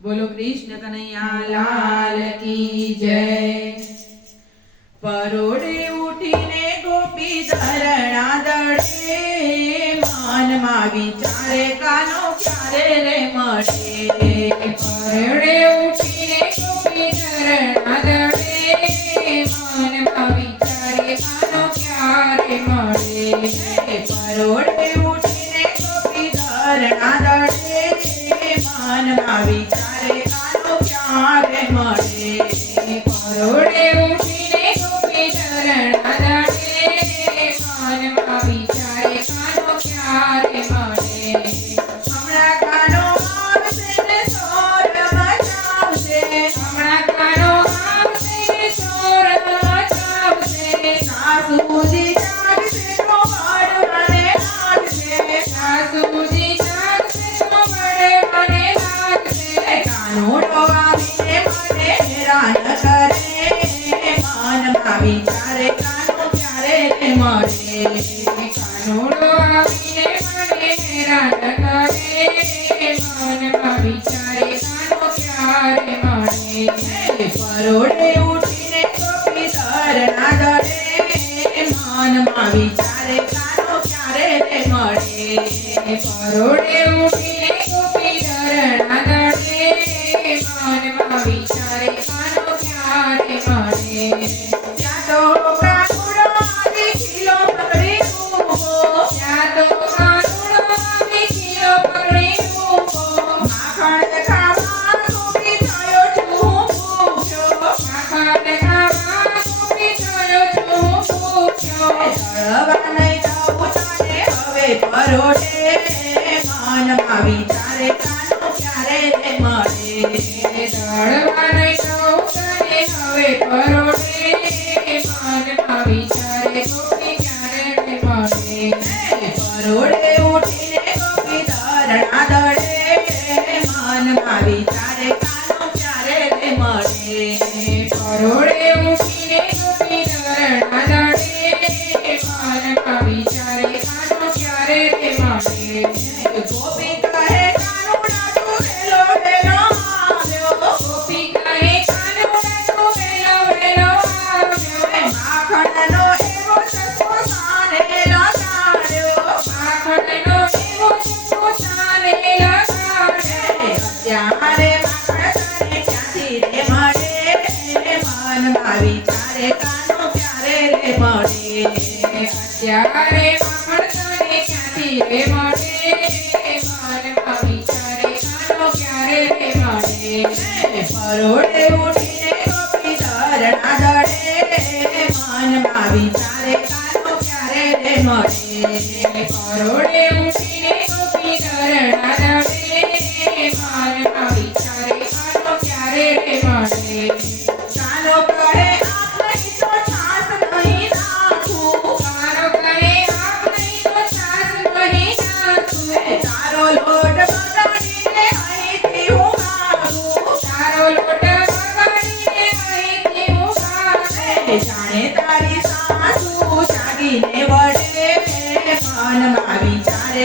બોલો કૃષ્ણ કનૈયા લાલ કી જય. પરોડે ઉઠીને ગોપી ધરણા દડે માનમાં વિચારે કાનો ક્યારે રે મળે? પરોડે ઉઠીને পারে পারে કાનોડા વિચારે કાનો ક્યારે ને મળે કાનોડો આવીને મને રાત કરે મનમાં વિચારે કાનો ક્યારે મળે પરોડે ઉઠીને કોપી ધરના દળે મનમાં વિચારે કાનો ક્યારે ને મળે પરોડે ઉઠી દોડવાની શોખ હવે કરો વિચારે તારો ક્યારે ને મળે કરોડે ઉઠીને ગોપી ધરણા રમે મારા વિચારે તારો ક્યારે ને મળે ચાલો કરે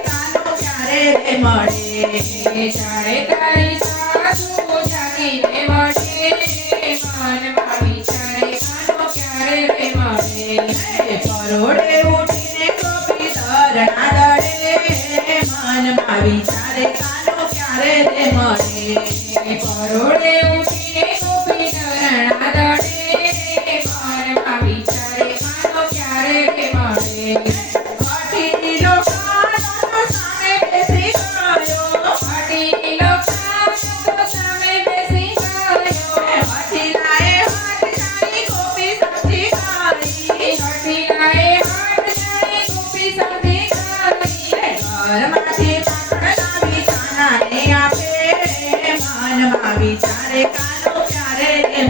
તારો ક્યારે રે રે મળે પરોડે ઉઠીને કપી ધરણા ક્યારે રે મળે પરોડે ઉઠી